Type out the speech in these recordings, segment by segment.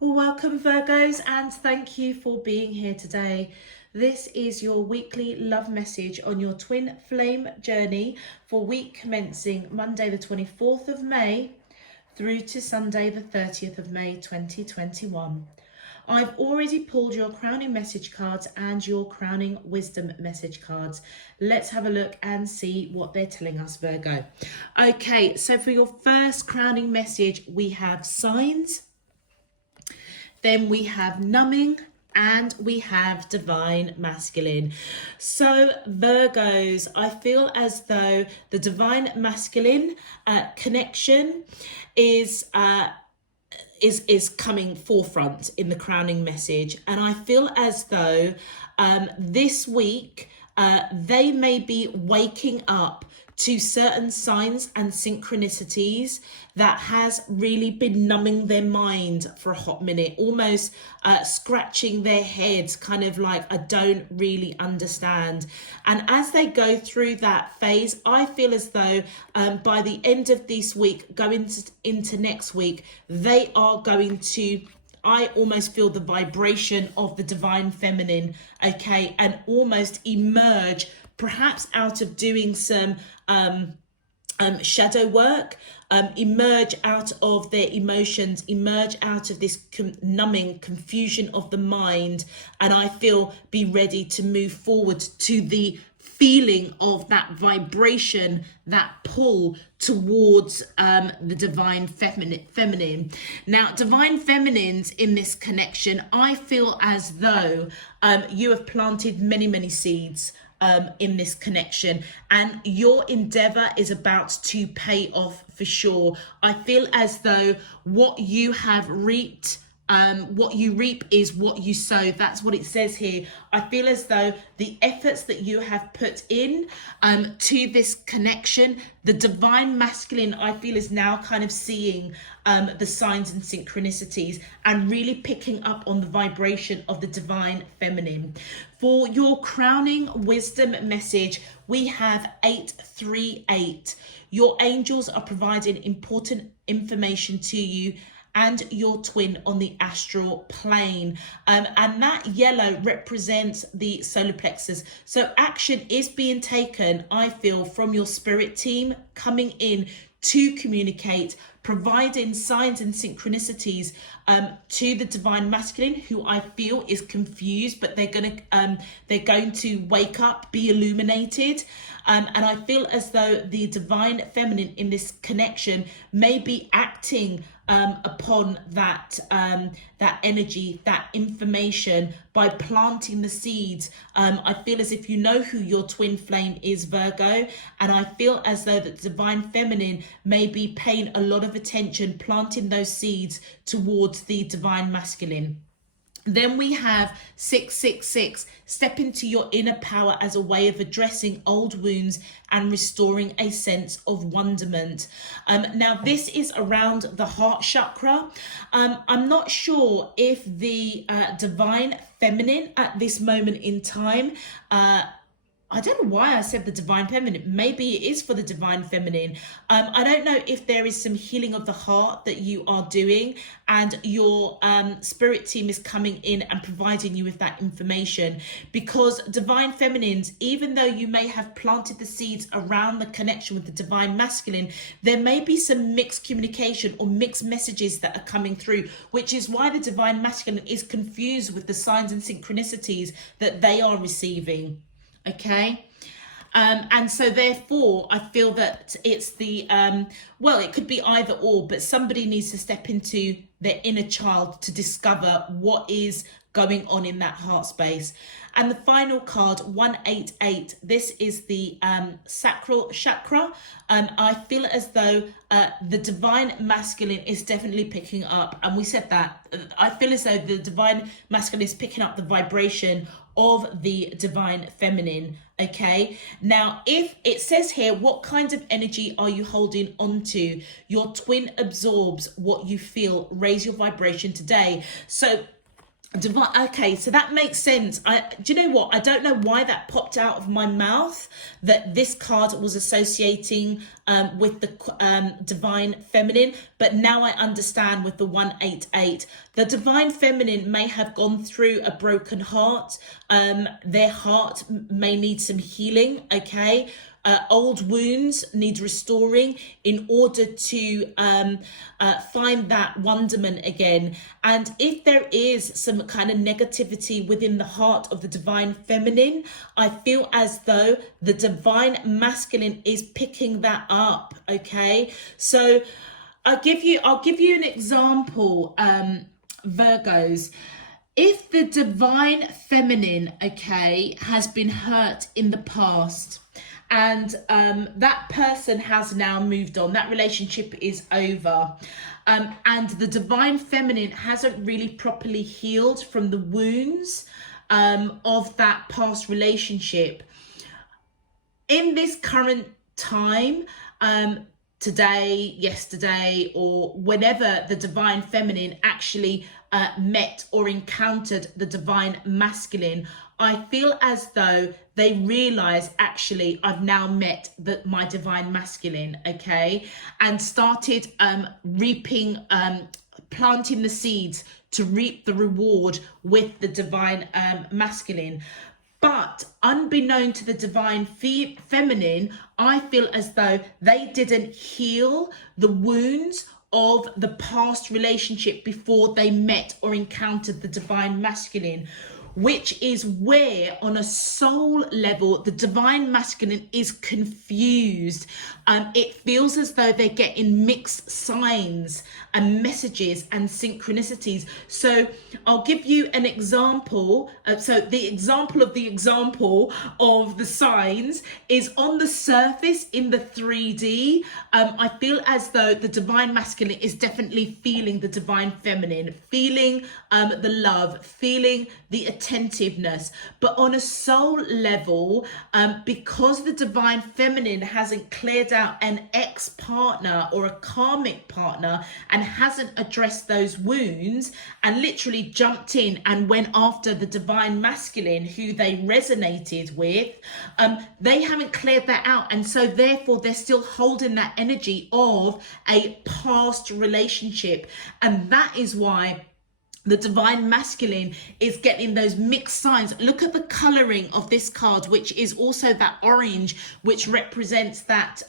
Welcome Virgos, and thank you for being here today. This is your weekly love message on your twin flame journey for week commencing Monday the 24th of May through to Sunday the 30th of May 2021. I've already pulled your crowning message cards and your crowning wisdom message cards. Let's have a look and see what they're telling us, Virgo. Okay, so for your first crowning message, we have signs. Then we have numbing, and we have divine masculine. So Virgos, I feel as though the divine masculine connection is coming forefront in the crowning message, and I feel as though this week they may be waking up to certain signs and synchronicities that has really been numbing their mind for a hot minute, almost scratching their heads, kind of like, I don't really understand. And as they go through that phase, I feel as though by the end of this week, going into next week, they are going to, I almost feel the vibration of the divine feminine, okay, and almost emerge perhaps out of doing some shadow work, emerge out of their emotions, emerge out of this numbing confusion of the mind, and I feel be ready to move forward to the feeling of that vibration, that pull towards the divine feminine. Now, divine feminines in this connection, I feel as though you have planted many seeds in this connection, and your endeavor is about to pay off for sure. I feel as though what you have reaped, what you reap is what you sow. That's what it says here. I feel as though the efforts that you have put in to this connection, the divine masculine, I feel, is now kind of seeing the signs and synchronicities and really picking up on the vibration of the divine feminine. For your crowning wisdom message, we have 838. Your angels are providing important information to you and your twin on the astral plane, and that yellow represents the solar plexus. So action is being taken, I feel, from your spirit team coming in to communicate, providing signs and synchronicities to the divine masculine, who I feel is confused, but they're going to wake up, be illuminated. And I feel as though the divine feminine in this connection may be acting upon that energy, that information, by planting the seeds. I feel as if you know who your twin flame is, Virgo, and I feel as though the divine feminine may be paying a lot of attention, planting those seeds towards the divine masculine. Then we have 666, step into your inner power as a way of addressing old wounds and restoring a sense of wonderment. Now, this is around the heart chakra. I'm not sure if the divine feminine at this moment in time, I don't know why I said the divine feminine. Maybe it is for the divine feminine. I don't know if there is some healing of the heart that you are doing, and your spirit team is coming in and providing you with that information. Because divine feminines, even though you may have planted the seeds around the connection with the divine masculine, there may be some mixed communication or mixed messages that are coming through, which is why the divine masculine is confused with the signs and synchronicities that they are receiving. Okay. And so therefore I feel that it's the well, it could be either or, but somebody needs to step into their inner child to discover what is going on in that heart space. And the final card, 188, this is the sacral chakra. I feel as though the divine masculine is definitely picking up, and we said that, I feel as though the divine masculine is picking up the vibration of the divine feminine. Okay, now if it says here, what kind of energy are you holding on to? Your twin absorbs what you feel. Raise your vibration today. So Divine. Okay, so that makes sense. Do you know what? I don't know why that popped out of my mouth, that this card was associating with the divine feminine, but now I understand with the 188. The divine feminine may have gone through a broken heart. Their heart may need some healing. Okay. Old wounds need restoring in order to find that wonderment again. And if there is some kind of negativity within the heart of the divine feminine, I feel as though the divine masculine is picking that up. Okay, so I'll give you an example, Virgos. If the divine feminine, okay, has been hurt in the past, and that person has now moved on, that relationship is over, and the divine feminine hasn't really properly healed from the wounds of that past relationship. In this current time, today, yesterday, or whenever the divine feminine actually met or encountered the divine masculine, I feel as though they realize, actually, I've now met my divine masculine, okay, and started reaping, planting the seeds to reap the reward with the divine masculine. But unbeknown to the divine feminine, I feel as though they didn't heal the wounds of the past relationship before they met or encountered the divine masculine, which is where, on a soul level, the divine masculine is confused. It feels as though they're getting mixed signs and messages and synchronicities. So I'll give you an example. So the example of the signs is on the surface in the 3D. I feel as though the divine masculine is definitely feeling the divine feminine, feeling the love, feeling the attentiveness. But on a soul level, because the divine feminine hasn't cleared out an ex-partner or a karmic partner and hasn't addressed those wounds and literally jumped in and went after the divine masculine who they resonated with, they haven't cleared that out, and so therefore they're still holding that energy of a past relationship. And that is why the divine masculine is getting those mixed signs. Look at the coloring of this card, which is also that orange, which represents that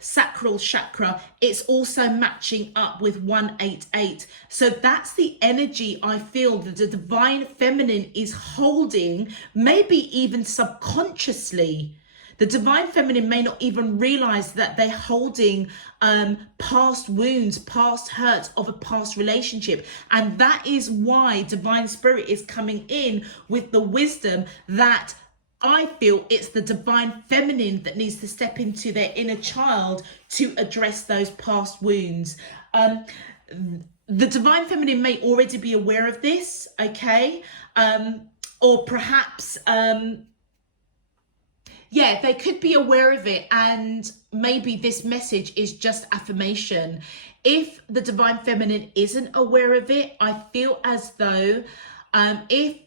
sacral chakra. It's also matching up with 188. So that's the energy I feel that the divine feminine is holding, maybe even subconsciously. The divine feminine may not even realize that they're holding past wounds, past hurts of a past relationship. And that is why divine spirit is coming in with the wisdom that I feel it's the divine feminine that needs to step into their inner child to address those past wounds. The divine feminine may already be aware of this, okay? Or perhaps... yeah, they could be aware of it, and maybe this message is just affirmation. If the divine feminine isn't aware of it, I feel as though if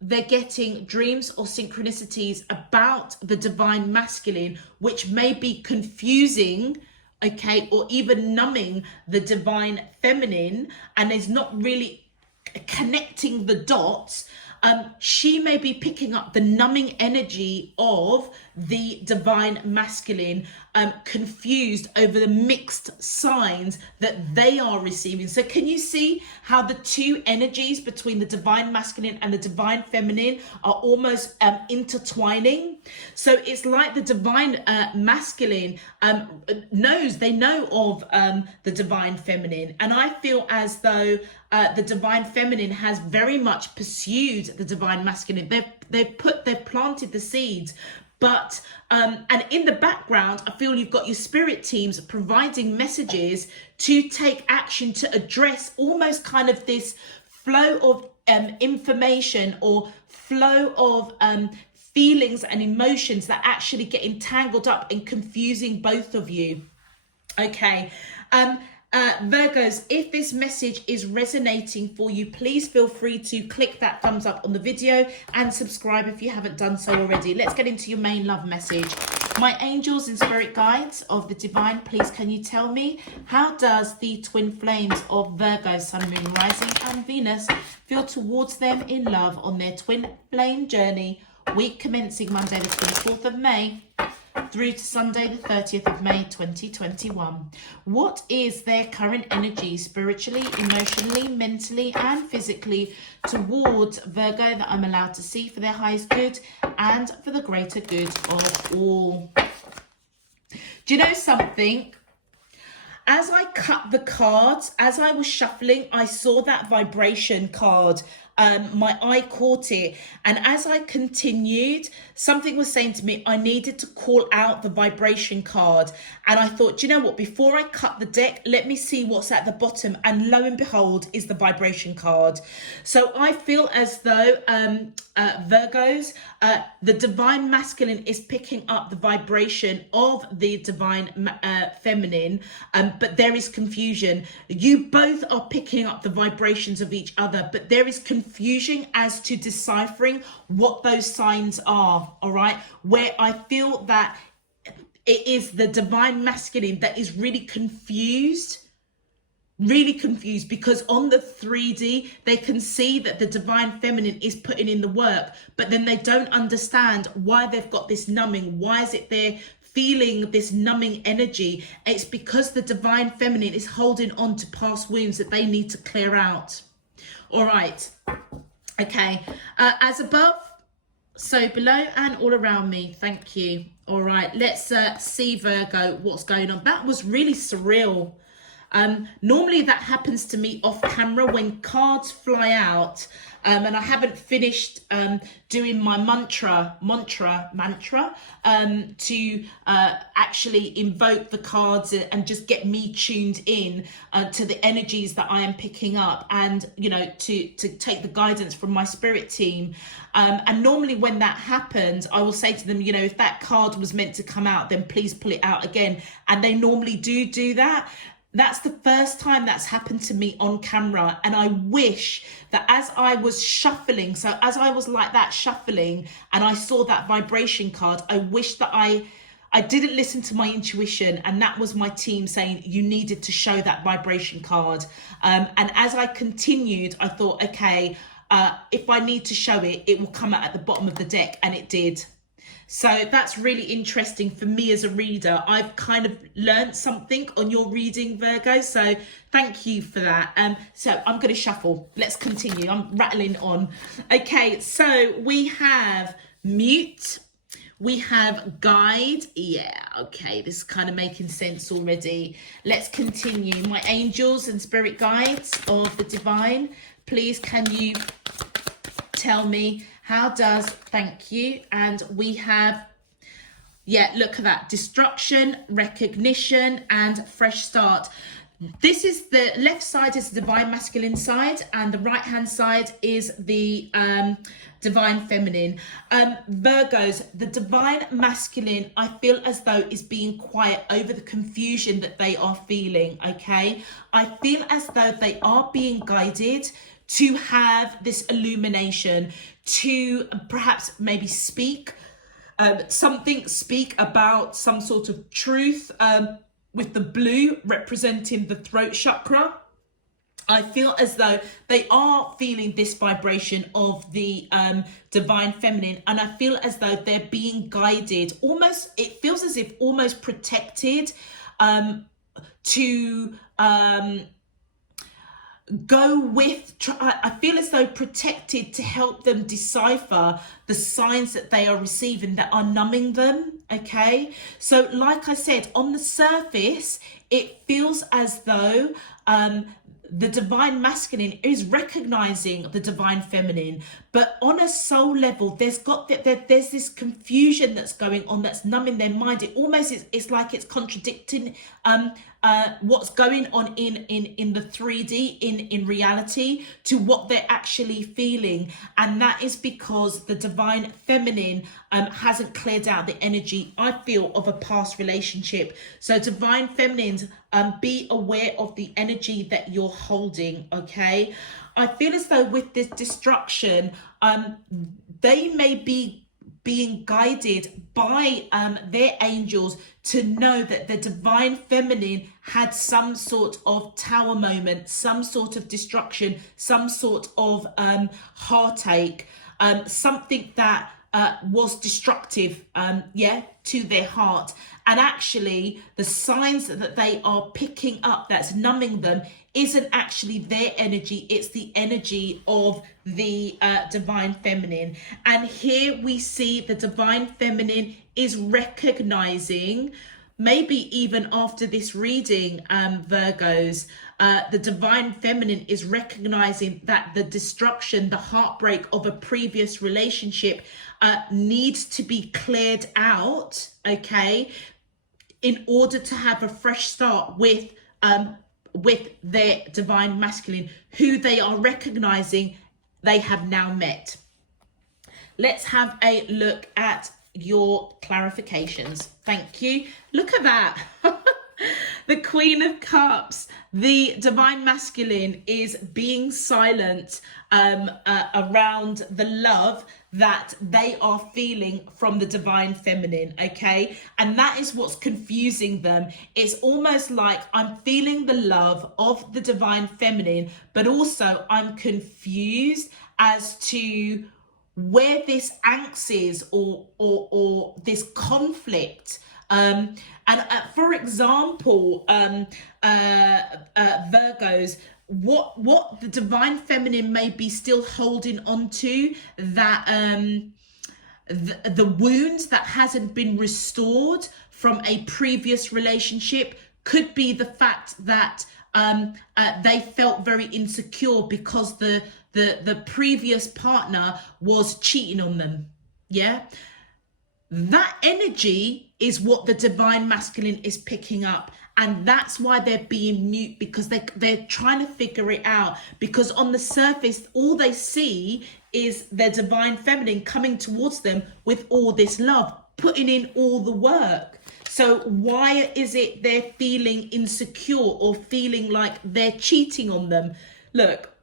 they're getting dreams or synchronicities about the divine masculine, which may be confusing, okay, or even numbing the divine feminine, and is not really connecting the dots, she may be picking up the numbing energy of the divine masculine, confused over the mixed signs that they are receiving. So can you see how the two energies between the divine masculine and the divine feminine are almost intertwining? So it's like the divine masculine they know of the divine feminine, and I feel as though the divine feminine has very much pursued the divine masculine. They've planted the seeds. But, and in the background, I feel you've got your spirit teams providing messages to take action to address almost kind of this flow of information or flow of feelings and emotions that actually get entangled up and confusing both of you. Okay. Virgos, if this message is resonating for you, please feel free to click that thumbs up on the video and subscribe if you haven't done so already. Let's get into your main love message. My angels and spirit guides of the divine, please can you tell me, how does the twin flames of Virgo, Sun, Moon, Rising and Venus feel towards them in love on their twin flame journey, week commencing Monday the 24th of May through to Sunday the 30th of May 2021. What is their current energy spiritually, emotionally, mentally and physically towards Virgo that I'm allowed to see for their highest good and for the greater good of all? Do you know something? As I cut the cards, as I was shuffling, I saw that vibration card. My eye caught it, and as I continued, something was saying to me I needed to call out the vibration card. And I thought, you know what, before I cut the deck, let me see what's at the bottom, and lo and behold is the vibration card. So I feel as though Virgos, the divine masculine is picking up the vibration of the divine feminine, but there is confusion. You both are picking up the vibrations of each other, but there is confusion as to deciphering what those signs are. All right, where I feel that it is the divine masculine that is really confused because on the 3D they can see that the divine feminine is putting in the work, but then they don't understand why they've got this numbing. Why is it they're feeling this numbing energy? It's because the divine feminine is holding on to past wounds that they need to clear out. All right, okay, as above so below and all around me. Thank you. All right, let's see, Virgo, what's going on. That was really surreal. Normally that happens to me off camera when cards fly out, and I haven't finished doing my mantra to actually invoke the cards and just get me tuned in to the energies that I am picking up, and you know, to take the guidance from my spirit team. And normally when that happens, I will say to them, you know, if that card was meant to come out, then please pull it out again, and they normally do that. That's the first time that's happened to me on camera, and I wish that as I was shuffling, so as I was like that shuffling and I saw that vibration card, I wish that I didn't listen to my intuition, and that was my team saying you needed to show that vibration card. And as I continued, I thought, okay, if I need to show it, it will come out at the bottom of the deck, and it did. So that's really interesting for me as a reader. I've kind of learned something on your reading, Virgo. So thank you for that. So I'm going to shuffle. Let's continue. I'm rattling on. Okay, so we have mute. We have guide. Yeah, okay. This is kind of making sense already. Let's continue. My angels and spirit guides of the divine, please can you tell me, how does, thank you, and we have, yeah, look at that, destruction, recognition, and fresh start. This is the left side is the divine masculine side, and the right hand side is the divine feminine. Virgos, the divine masculine, I feel as though is being quiet over the confusion that they are feeling, okay? I feel as though they are being guided to have this illumination, to perhaps maybe speak about some sort of truth, with the blue representing the throat chakra. I feel as though they are feeling this vibration of the divine feminine, and I feel as though they're being guided, almost, it feels as if almost protected, to go with, I feel as though protected to help them decipher the signs that they are receiving that are numbing them, okay? So like I said, on the surface, it feels as though the divine masculine is recognizing the divine feminine, but on a soul level, there's this confusion that's going on that's numbing their mind. It almost is, it's like it's contradicting what's going on in the 3D, in reality, to what they're actually feeling. And that is because the divine feminine hasn't cleared out the energy, I feel, of a past relationship. So divine feminines, be aware of the energy that you're holding, okay? I feel as though with this destruction, they may be being guided by their angels to know that the divine feminine had some sort of tower moment, some sort of destruction, some sort of heartache, something that was destructive, to their heart. And actually the signs that they are picking up that's numbing them isn't actually their energy, it's the energy of the divine feminine. And here we see the divine feminine is recognizing, maybe even after this reading, Virgos, the divine feminine is recognizing that the destruction, the heartbreak of a previous relationship needs to be cleared out, okay, in order to have a fresh start with their divine masculine, who they are recognizing they have now met. Let's have a look at your clarifications. Thank you. Look at that. The Queen of Cups, the divine masculine is being silent around the love that they are feeling from the divine feminine, okay? And that is what's confusing them. It's almost like I'm feeling the love of the divine feminine, but also I'm confused as to where this angst is or this conflict. And for example, Virgos, what the divine feminine may be still holding on to, that the wound that hasn't been restored from a previous relationship, could be the fact that they felt very insecure because the previous partner was cheating on them. Yeah, that energy is what the divine masculine is picking up, and that's why they're being mute, because they're trying to figure it out, because on the surface all they see is their divine feminine coming towards them with all this love, putting in all the work. So why is it they're feeling insecure or feeling like they're cheating on them? Look,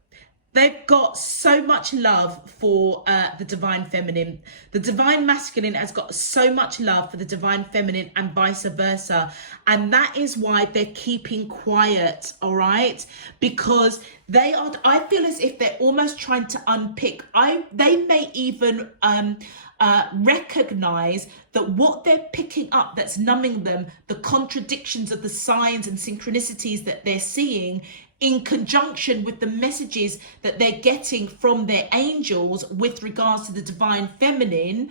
they've got so much love for the divine feminine. The divine masculine has got so much love for the divine feminine, and vice versa. And that is why they're keeping quiet, all right? Because they are, I feel as if they're almost trying to unpick. They may even recognize that what they're picking up that's numbing them, the contradictions of the signs and synchronicities that they're seeing, in conjunction with the messages that they're getting from their angels with regards to the divine feminine,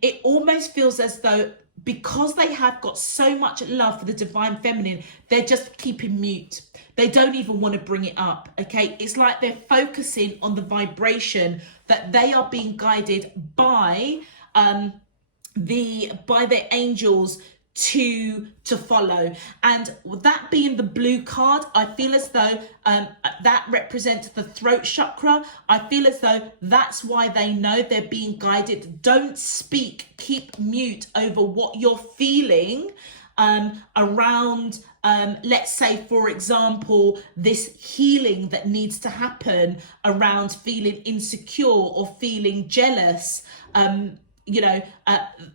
it almost feels as though because they have got so much love for the divine feminine, they're just keeping mute. They don't even want to bring it up, okay? It's like they're focusing on the vibration that they are being guided by their angels to follow. And that being the blue card, I feel as though that represents the throat chakra. I feel as though that's why they know they're being guided. Don't speak, keep mute over what you're feeling around let's say, for example, this healing that needs to happen around feeling insecure or feeling jealous.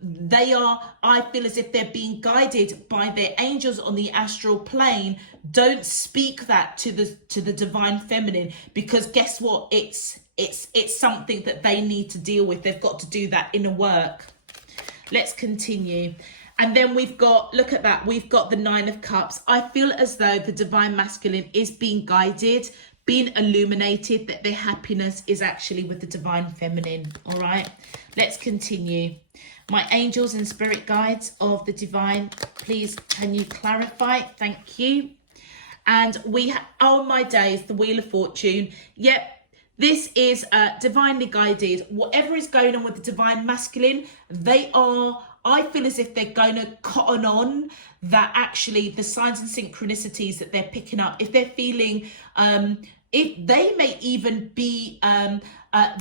They are, I feel as if they're being guided by their angels on the astral plane. Don't speak that to the divine feminine, because guess what? It's something that they need to deal with. They've got to do that inner work. Let's continue. And then we've got, look at that, we've got the Nine of Cups. I feel as though the divine masculine is being guided, being illuminated, that their happiness is actually with the divine feminine. All right, let's continue. My angels and spirit guides of the divine, please can you clarify? Thank you. And we oh my days, the Wheel of Fortune. Yep, this is divinely guided. Whatever is going on with the divine masculine, they are I feel as if they're going to cotton on that actually the signs and synchronicities that they're picking up, if they're feeling, if they may even be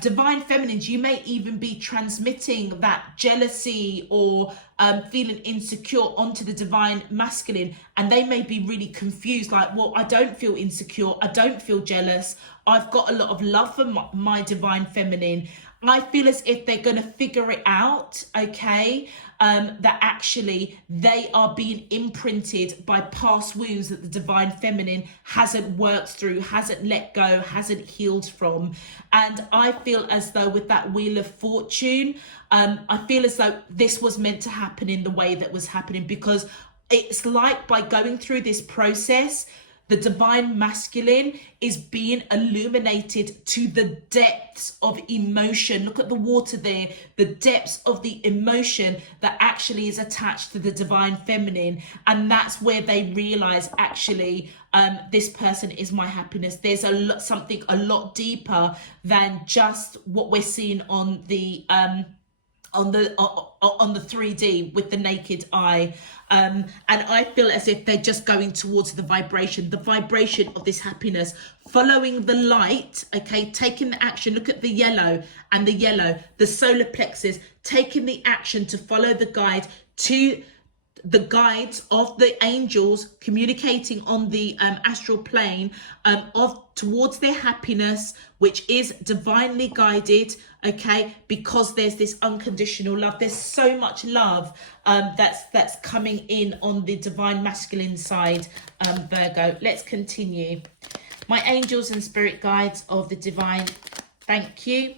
divine feminines, you may even be transmitting that jealousy or feeling insecure onto the divine masculine, and they may be really confused, like, well, I don't feel insecure, I don't feel jealous, I've got a lot of love for my divine feminine. I feel as if they're going to figure it out, okay, that actually they are being imprinted by past wounds that the divine feminine hasn't worked through, hasn't let go, hasn't healed from. And I feel as though with that Wheel of Fortune, I feel as though this was meant to happen in the way that was happening, because it's like by going through this process, the divine masculine is being illuminated to the depths of emotion. Look at the water there, the depths of the emotion that actually is attached to the divine feminine. And that's where they realize, actually, this person is my happiness. There's something a lot deeper than just what we're seeing on the 3D with the naked eye. And I feel as if they're just going towards the vibration of this happiness, following the light, okay, taking the action. Look at the yellow, the solar plexus, taking the action to follow the guide, to the guides of the angels communicating on the astral plane towards their happiness, which is divinely guided, okay, because there's this unconditional love. There's so much love that's coming in on the divine masculine side, Virgo. Let's continue. My angels and spirit guides of the divine, thank you.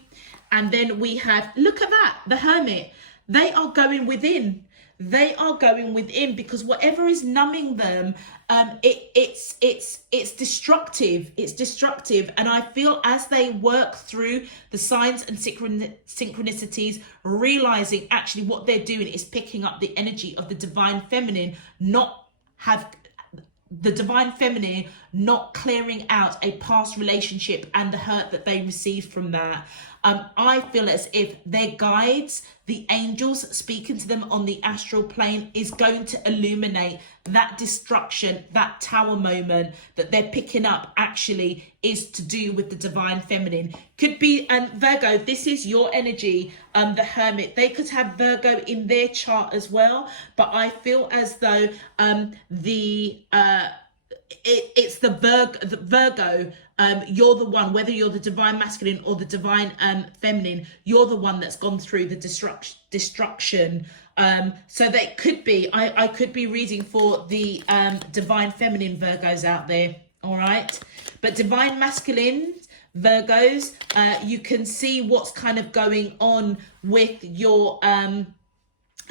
And then we have, look at that, the Hermit. They are going within. They are going within, because whatever is numbing them, it's destructive. It's destructive. And I feel as they work through the signs and synchronicities, realizing actually what they're doing is picking up the energy of the divine feminine, not clearing out a past relationship and the hurt that they received from that. I feel as if their guides, the angels speaking to them on the astral plane, is going to illuminate that destruction, that tower moment that they're picking up actually is to do with the divine feminine. Could be, Virgo, this is your energy, the Hermit. They could have Virgo in their chart as well, but I feel as though it's the Virgo. You're the one, whether you're the divine masculine or the divine feminine, you're the one that's gone through the destruction. So that could be, I could be reading for the divine feminine Virgos out there, all right? But divine masculine Virgos, you can see what's kind of going on with your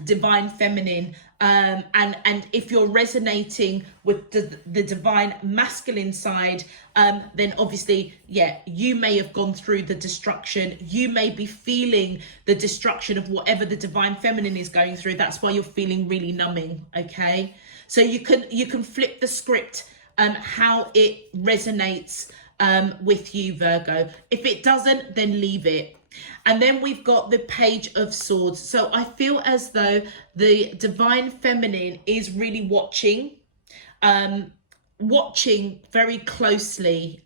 divine feminine, and if you're resonating with the divine masculine side, then obviously, yeah, you may have gone through the destruction. You may be feeling the destruction of whatever the divine feminine is going through. That's why you're feeling really numbing, okay? So you can flip the script, how it resonates with you, Virgo. If it doesn't, then leave it. And then we've got the Page of Swords. So I feel as though the divine feminine is really watching very closely,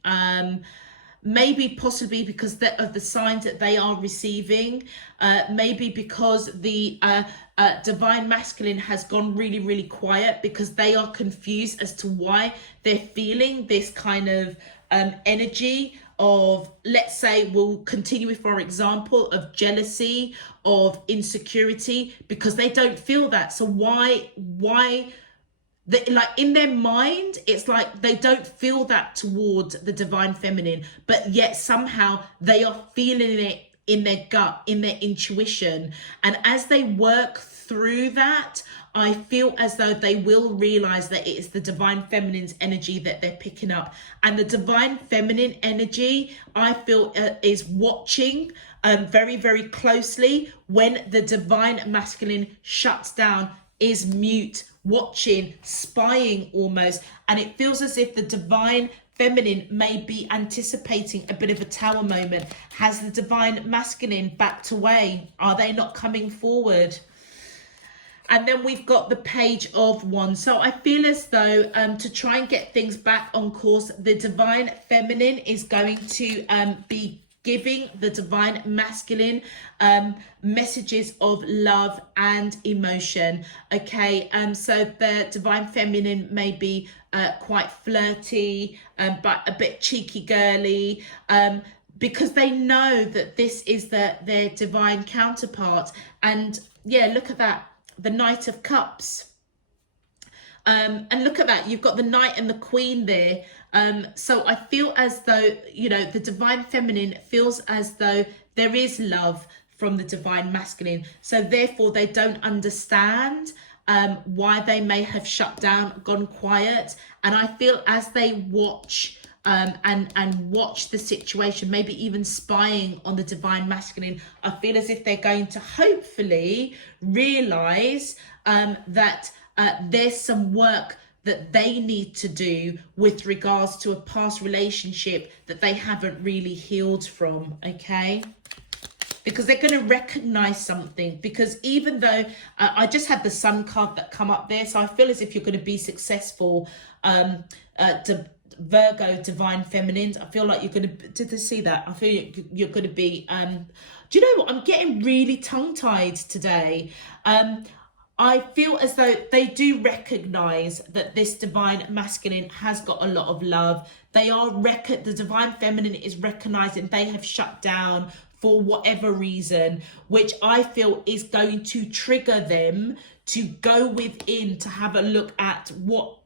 maybe possibly because of the signs that they are receiving, maybe because the divine masculine has gone really, really quiet, because they are confused as to why they're feeling this kind of energy of, let's say, we'll continue with, for example, of jealousy, of insecurity, because they don't feel that. So why they, like, in their mind, it's like they don't feel that towards the divine feminine, but yet somehow they are feeling it in their gut, in their intuition. And as they work through that, I feel as though they will realize that it is the divine feminine's energy that they're picking up. And the divine feminine energy, I feel, is watching very, very closely when the divine masculine shuts down, is mute, watching, spying almost. And it feels as if the divine feminine may be anticipating a bit of a tower moment. Has the divine masculine backed away? Are they not coming forward? And then we've got the Page of Wands. So I feel as though to try and get things back on course, the Divine Feminine is going to be giving the Divine Masculine messages of love and emotion. Okay, so the Divine Feminine may be quite flirty, but a bit cheeky girly, because they know that this is their divine counterpart. And yeah, look at that, the Knight of Cups. And look at that, you've got the Knight and the Queen there. So I feel as though, you know, the Divine Feminine feels as though there is love from the Divine Masculine. So therefore they don't understand why they may have shut down, gone quiet. And I feel as they watch and watch the situation, maybe even spying on the Divine Masculine, I feel as if they're going to hopefully realize that there's some work that they need to do with regards to a past relationship that they haven't really healed from. Okay, because they're going to recognize something. Because even though I just had the Sun card that come up there, so I feel as if you're going to be successful, Virgo Divine Feminines. I feel like you're going to, did they see that? I feel you're going to be do you know what, I'm getting really tongue-tied today. I feel as though they do recognize that this Divine Masculine has got a lot of love. They are the Divine Feminine is recognizing they have shut down for whatever reason, which I feel is going to trigger them to go within to have a look at what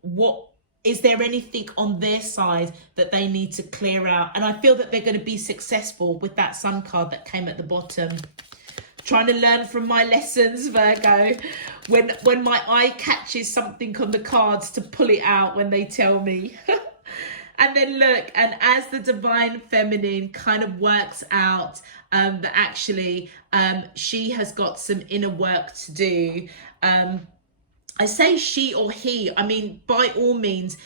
is there anything on their side that they need to clear out. And I feel that they're going to be successful with that Sun card that came at the bottom. Trying to learn from my lessons, Virgo, when my eye catches something on the cards, to pull it out when they tell me. And then look, and as the Divine Feminine kind of works out that actually she has got some inner work to do. I say she or he, I mean, by all means,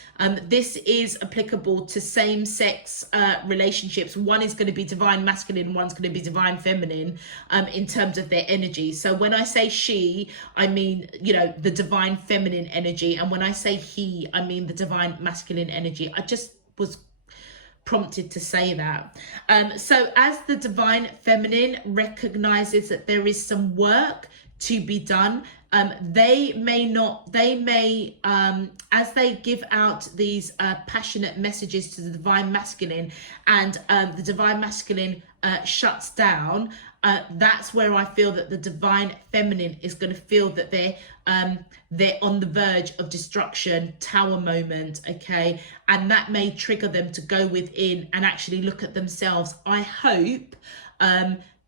this is applicable to same-sex relationships. One is going to be Divine Masculine, one's going to be Divine Feminine in terms of their energy. So when I say she, I mean, you know, the Divine Feminine energy. And when I say he, I mean the Divine Masculine energy. I just was prompted to say that. So as the Divine Feminine recognizes that there is some work to be done, they may as they give out these passionate messages to the Divine Masculine, and the Divine Masculine shuts down, that's where I feel that the Divine Feminine is going to feel that they're on the verge of destruction, Tower moment. Okay, and that may trigger them to go within and actually look at themselves. I hope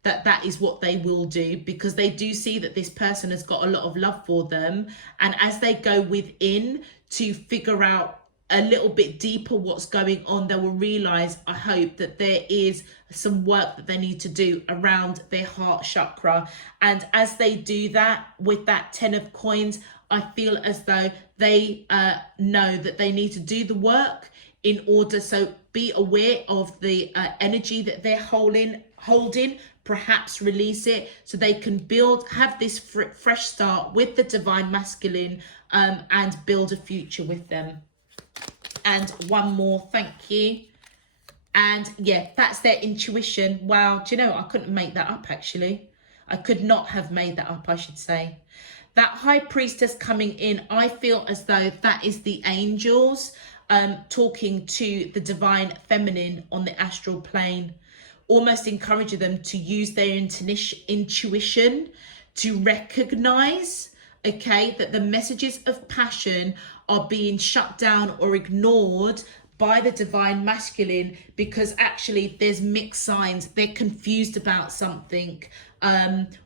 that is what they will do, because they do see that this person has got a lot of love for them. And as they go within to figure out a little bit deeper what's going on, they will realize, I hope, that there is some work that they need to do around their heart chakra. And as they do that with that 10 of coins, I feel as though they know that they need to do the work in order. So be aware of the energy that they're holding, perhaps release it so they can have this fresh start with the Divine Masculine, and build a future with them. And one more, thank you. And yeah, that's their intuition. Wow, do you know, I couldn't make that up actually. I could not have made that up, I should say. That High Priestess coming in, I feel as though that is the angels talking to the Divine Feminine on the astral plane, almost encouraging them to use their intuition to recognize, okay, that the messages of passion are being shut down or ignored by the Divine Masculine, because actually there's mixed signs. They're confused about something,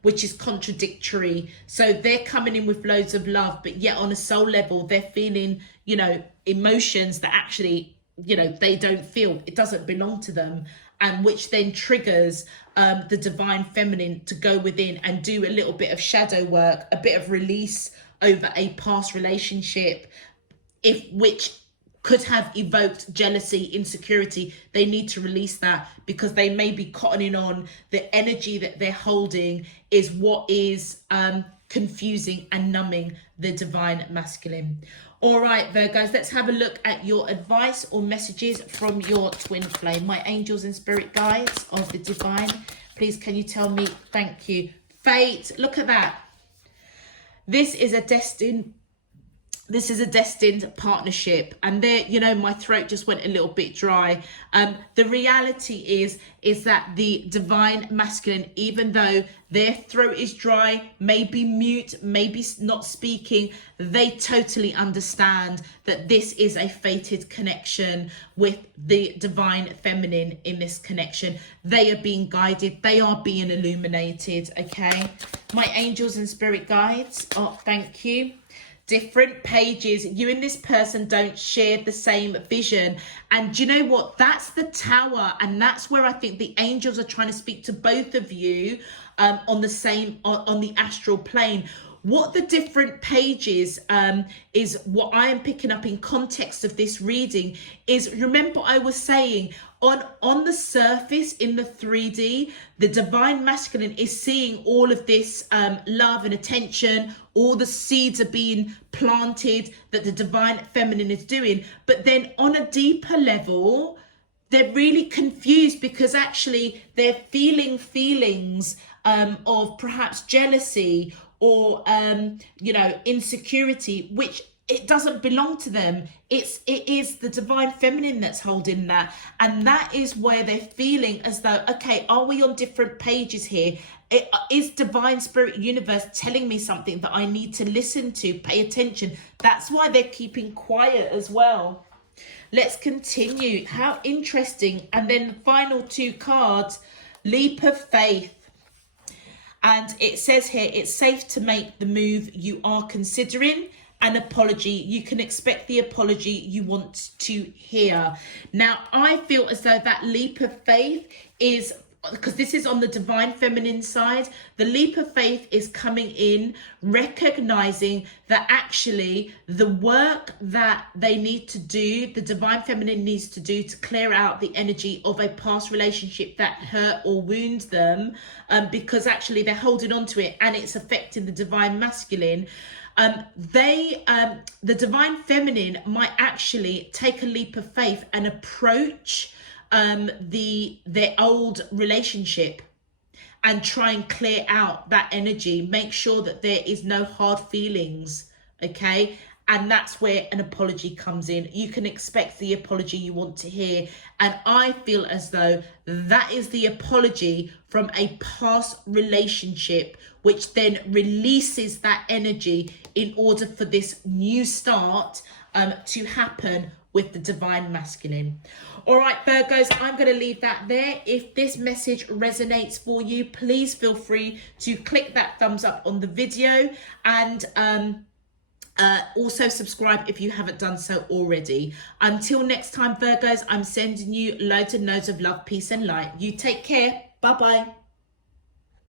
which is contradictory. So they're coming in with loads of love, but yet on a soul level, they're feeling, you know, emotions that actually, you know, they don't feel. It doesn't belong to them. And which then triggers the Divine Feminine to go within and do a little bit of shadow work, a bit of release over a past relationship, which could have evoked jealousy, insecurity. They need to release that, because they may be cottoning on the energy that they're holding is what is confusing and numbing the divine masculine. All right, Virgos, let's have a look at your advice or messages from your twin flame. My angels and spirit guides of the divine, please can you tell me? Thank you. Fate, look at that. This is a destined partnership, and there, you know, my throat just went a little bit dry. The reality is that the divine masculine, even though their throat is dry, maybe mute, maybe not speaking, they totally understand that this is a fated connection with the divine feminine. In this connection, they are being guided, they are being illuminated. Okay, my angels and spirit guides, oh, thank you. Different pages. You and this person don't share the same vision, and you know what, that's the Tower, and that's where I think the angels are trying to speak to both of you on the astral plane. What the different pages is what I am picking up in context of this reading is, remember I was saying on the surface in the 3D, the divine masculine is seeing all of this love and attention, all the seeds are being planted that the divine feminine is doing. But then on a deeper level, they're really confused because actually they're feeling feelings of perhaps jealousy or you know, insecurity, which it doesn't belong to them. It is the divine feminine that's holding that, and that is where they're feeling as though, okay, are we on different pages here? Is divine spirit universe telling me something that I need to listen to, pay attention? That's why they're keeping quiet as well. Let's continue. How interesting. And then the final two cards, leap of faith. And it says here, it's safe to make the move you are considering. An apology. You can expect the apology you want to hear. Now, I feel as though that leap of faith is, because this is on the divine feminine side, the leap of faith is coming in, recognizing that actually the work that they need to do, the divine feminine needs to do to clear out the energy of a past relationship that hurt or wound them, because actually they're holding on to it and it's affecting the divine masculine. The divine feminine might actually take a leap of faith and approach their old relationship and try and clear out that energy, make sure that there is no hard feelings. Okay, and that's where an apology comes in. You can expect the apology you want to hear, and I feel as though that is the apology from a past relationship, which then releases that energy in order for this new start to happen with the divine masculine. All right, Virgos, I'm going to leave that there. If this message resonates for you, please feel free to click that thumbs up on the video, and also subscribe if you haven't done so already. Until next time, Virgos, I'm sending you loads and loads of love, peace and light. You take care. Bye-bye.